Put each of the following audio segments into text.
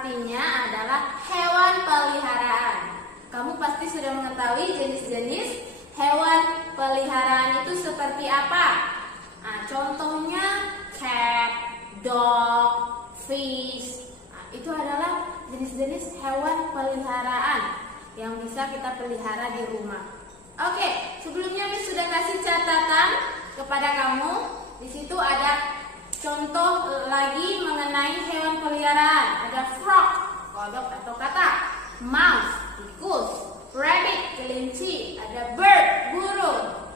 artinya adalah hewan peliharaan. Kamu pasti sudah mengetahui jenis-jenis hewan peliharaan itu seperti apa. Nah, contohnya cat, dog, fish. Nah, itu adalah jenis-jenis hewan peliharaan yang bisa kita pelihara di rumah. Oke, sebelumnya Miss sudah kasih catatan kepada kamu. Di situ ada contoh lagi mengenai hewan peliharaan. Ada frog, kodok atau katak, mouse, tikus, rabbit, kelinci, ada bird, burung.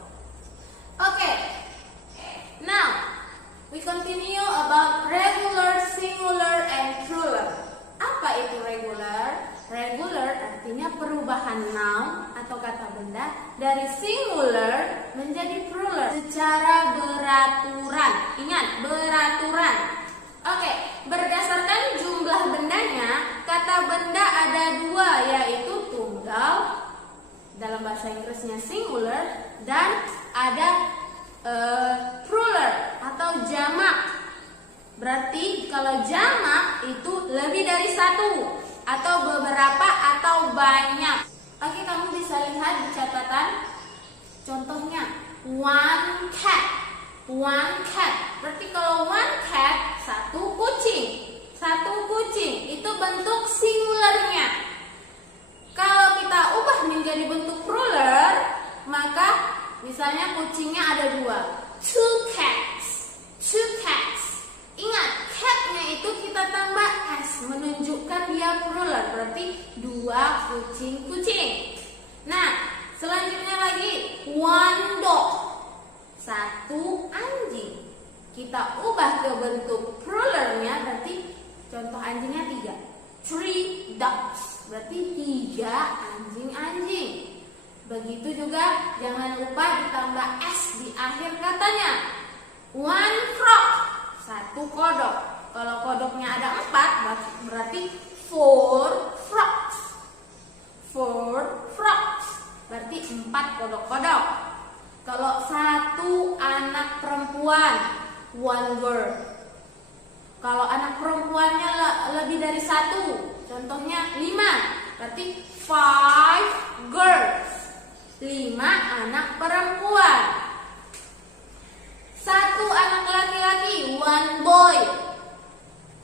Oke, now we continue about regular, singular, and plural. Apa itu regular? Regular artinya perubahan noun atau kata benda dari singular menjadi plural secara beraturan. Ingat, beraturan. Oke, berdasarkan jumlah bendanya, kata benda ada dua, yaitu tunggal, dalam bahasa Inggrisnya singular, dan ada plural atau jamak. Berarti kalau jamak itu lebih dari satu, atau beberapa, atau banyak. Oke, kamu bisa lihat di catatan. Contohnya one cat. One cat. Berarti kalau one cat, satu kucing. Satu kucing itu bentuk singularnya. Kalau kita ubah menjadi bentuk plural, maka misalnya kucingnya ada dua. Two cats. Two cats. Ingat, cat-nya itu kita tambah s, menunjukkan dia plural, berarti dua kucing-kucing. Nah, selanjutnya lagi one dog, satu anjing. Kita ubah ke bentuk pluralnya, berarti contoh anjingnya tiga. Three dogs, berarti tiga anjing-anjing. Begitu juga jangan lupa ditambah s di akhir katanya. One frog, satu kodok. Kalau kodoknya ada 4, berarti four frogs. Four frogs, berarti 4 kodok-kodok. Kalau satu anak perempuan, one girl. Kalau anak perempuannya lebih dari 1, contohnya 5, berarti 5 girls. 5 anak perempuan. Satu anak laki-laki, one boy.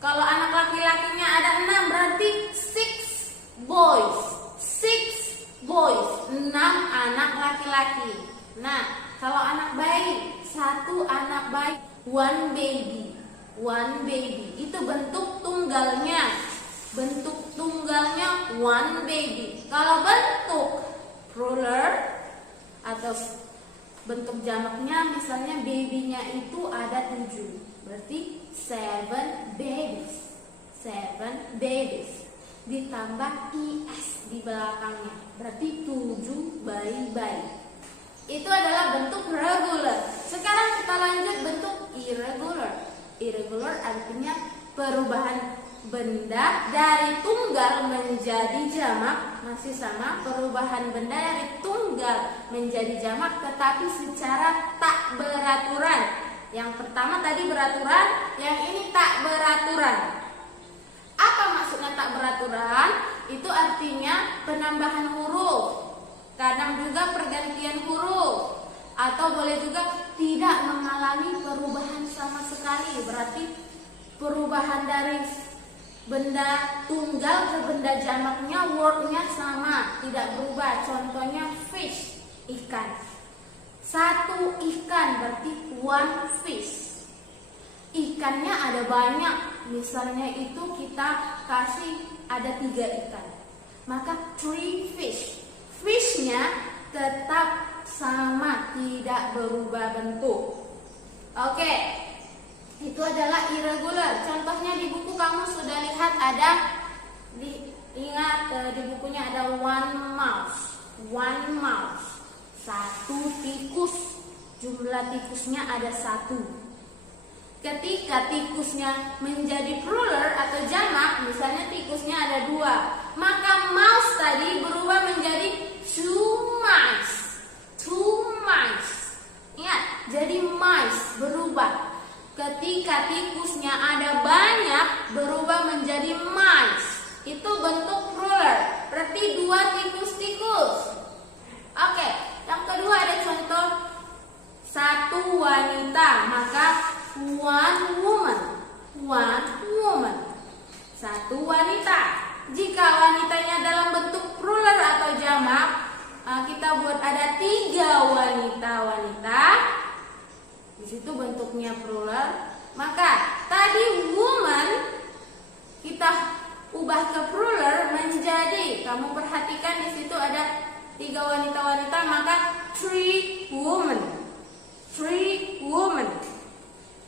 Kalau anak laki-lakinya ada 6, berarti 6 boys. 6 boys, 6 anak laki-laki. Nah, kalau anak bayi, satu anak bayi, one baby. One baby, itu bentuk tunggalnya. Bentuk tunggalnya one baby. Kalau bentuk plural atau bentuk jamaknya, misalnya babynya itu ada 7, berarti 7 babies. 7 babies. Ditambah es di belakangnya, berarti 7 bayi-bayi. Itu adalah bentuk regular. Sekarang kita lanjut bentuk irregular. Irregular artinya perubahan benda dari tunggal menjadi jamak, masih sama, perubahan benda dari tunggal menjadi jamak tetapi secara tak beraturan. Yang pertama tadi beraturan, yang ini tak beraturan. Apa maksudnya tak beraturan? Itu artinya penambahan huruf, kadang juga pergantian huruf, atau boleh juga tidak mengalami perubahan sama sekali. Berarti perubahan dari benda tunggal ke benda jamaknya, wordnya sama, tidak berubah. Contohnya fish, ikan. Satu ikan berarti one fish. Ikannya ada banyak, misalnya itu kita kasih ada 3 ikan, maka 3 fish. Fishnya tetap sama, tidak berubah bentuk. Oke, itu adalah irregular. Contohnya di buku kamu sudah lihat ada, ingat di bukunya ada one mouse. One mouse, satu tikus. Jumlah tikusnya ada 1. Ketika tikusnya menjadi plural atau jamak, misalnya tikusnya ada 2, maka mouse tadi berubah menjadi two mice. Two mice. Ingat, jadi mice berubah. Ketika tikusnya ada banyak, berubah menjadi mice. wanita. Jika wanitanya dalam bentuk plural atau jamak, kita buat ada 3 wanita. Di situ bentuknya plural. Maka tadi woman kita ubah ke plural menjadi, kamu perhatikan di situ ada 3 wanita-wanita, maka 3 women. 3 women.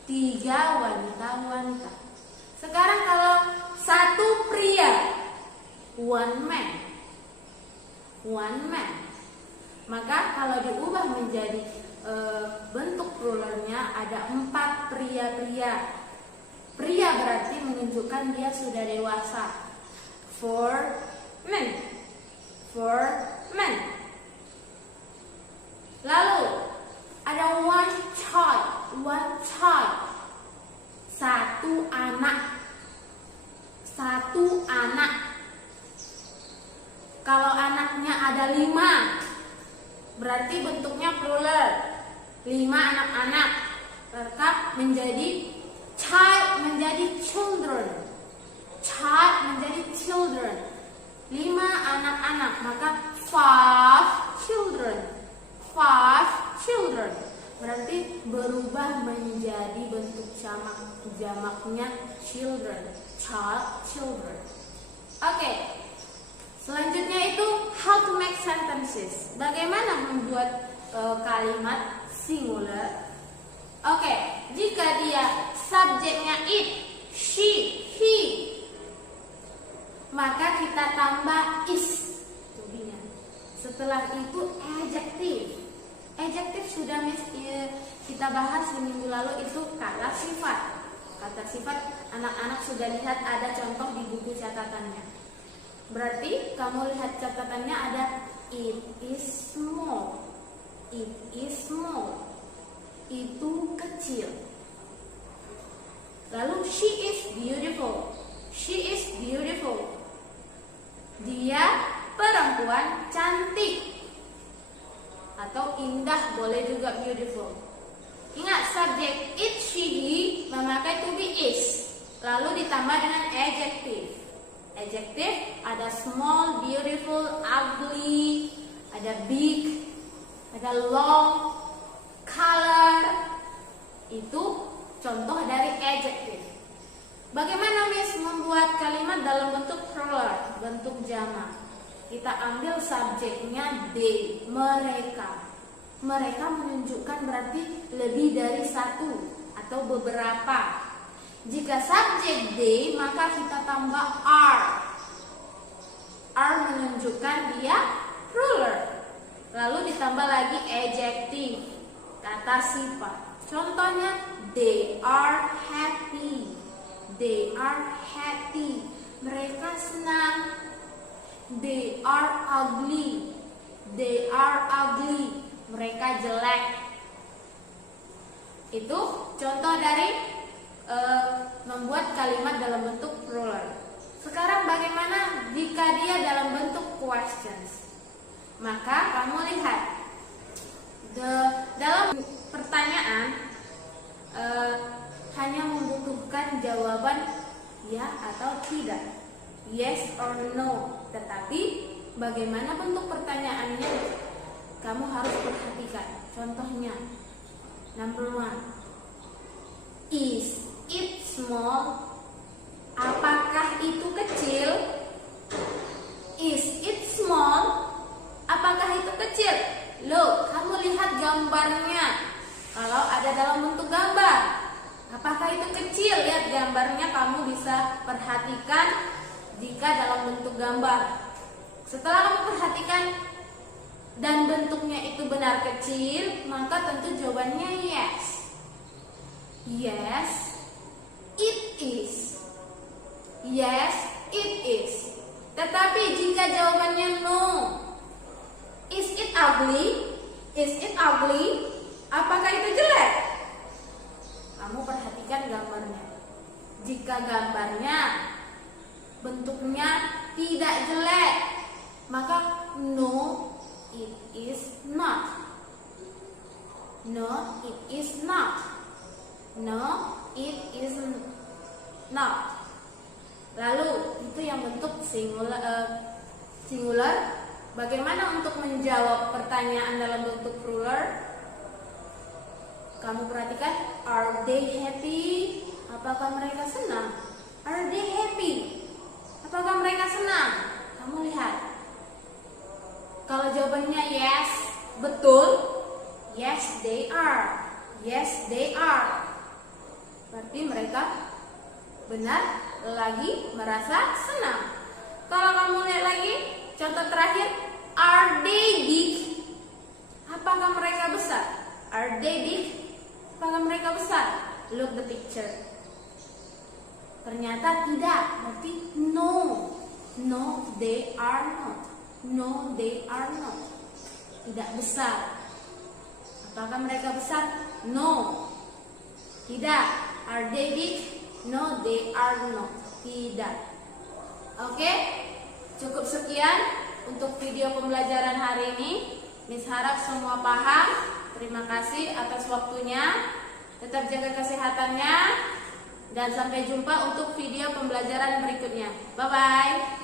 3 wanita-wanita. Sekarang kalau 1 pria, 1 man. 1 man. Maka kalau diubah menjadi bentuk pluralnya ada 4 pria-pria. Pria berarti menunjukkan dia sudah dewasa. 4 men. 4 men. Lalu ada 1 child. 1 child. 1 anak. 1 anak. Kalau anaknya ada 5, berarti bentuknya plural. 5 anak-anak. Maka menjadi child menjadi children. Child menjadi children. 5 anak-anak, maka 5 children. 5 children. Berarti berubah menjadi bentuk jamaknya children. Child, children. Oke. Selanjutnya itu how to make sentences. Bagaimana membuat kalimat singular? Oke, jika dia subjeknya it, she, he, maka kita tambah is. Setelah itu adjective. Adjective sudah kita bahas di minggu lalu, itu kata sifat. Kata sifat anak-anak sudah lihat ada contoh di buku catatannya. Berarti kamu lihat catatannya ada it is small. It is small. Itu kecil. Lalu she is beautiful. She is beautiful. Dia perempuan cantik. Atau indah, boleh juga beautiful. Ingat subjek it, she, he memakai to be is. Lalu ditambah dengan adjective. Adjective ada small, beautiful, ugly, ada big, ada long, color. Itu contoh dari adjective. Bagaimana Miss membuat kalimat dalam bentuk plural, bentuk jamak? Kita ambil subjeknya they, mereka. Mereka menunjukkan berarti lebih dari 1 atau beberapa. Jika subjek they, maka kita tambah are. Are menunjukkan dia plural. Lalu ditambah lagi adjective, kata sifat. Contohnya they are happy. They are happy. Mereka senang. They are ugly. They are ugly. Mereka jelek. Itu contoh dari membuat kalimat dalam bentuk plural. Sekarang bagaimana jika dia dalam bentuk questions? Maka kamu lihat dalam pertanyaan hanya membutuhkan jawaban ya atau tidak, yes or no. Tetapi bagaimana bentuk pertanyaannya, kamu harus perhatikan. Contohnya, number 1, is it small? Apakah itu kecil? Is it small? Apakah itu kecil? Loh, kamu lihat gambarnya. Kalau ada dalam bentuk gambar, apakah itu kecil? Lihat gambarnya, kamu bisa perhatikan jika dalam bentuk gambar. Setelah kamu perhatikan dan bentuknya itu benar kecil, maka tentu jawabannya yes. Yes, it is. Yes, it is. Tetapi jika jawabannya no, is it ugly? Is it ugly? Apakah itu jelek? Kamu perhatikan gambarnya. Jika gambarnya bentuknya tidak jelek, maka no, it is not. No, it is not. No, it is not. Lalu itu yang bentuk singular. Bagaimana untuk menjawab pertanyaan dalam bentuk plural? Kamu perhatikan, are they happy? Apakah mereka senang? Are they happy? Apakah mereka senang? Kamu lihat. Kalau jawabannya yes, betul. Yes, they are. Yes, they are. Berarti mereka benar lagi merasa senang. Kalau kamu lihat lagi, contoh terakhir, are they big? Apakah mereka besar? Are they big? Apakah mereka besar? Look the picture. Ternyata tidak, berarti no. No, they are not. No, they are not. Tidak besar. Apakah mereka besar? No. Tidak. Are they big? No, they are not. Tidak. Oke, cukup sekian untuk video pembelajaran hari ini. Miss harap semua paham. Terima kasih atas waktunya. Tetap jaga kesehatannya. Dan sampai jumpa untuk video pembelajaran berikutnya. Bye-bye.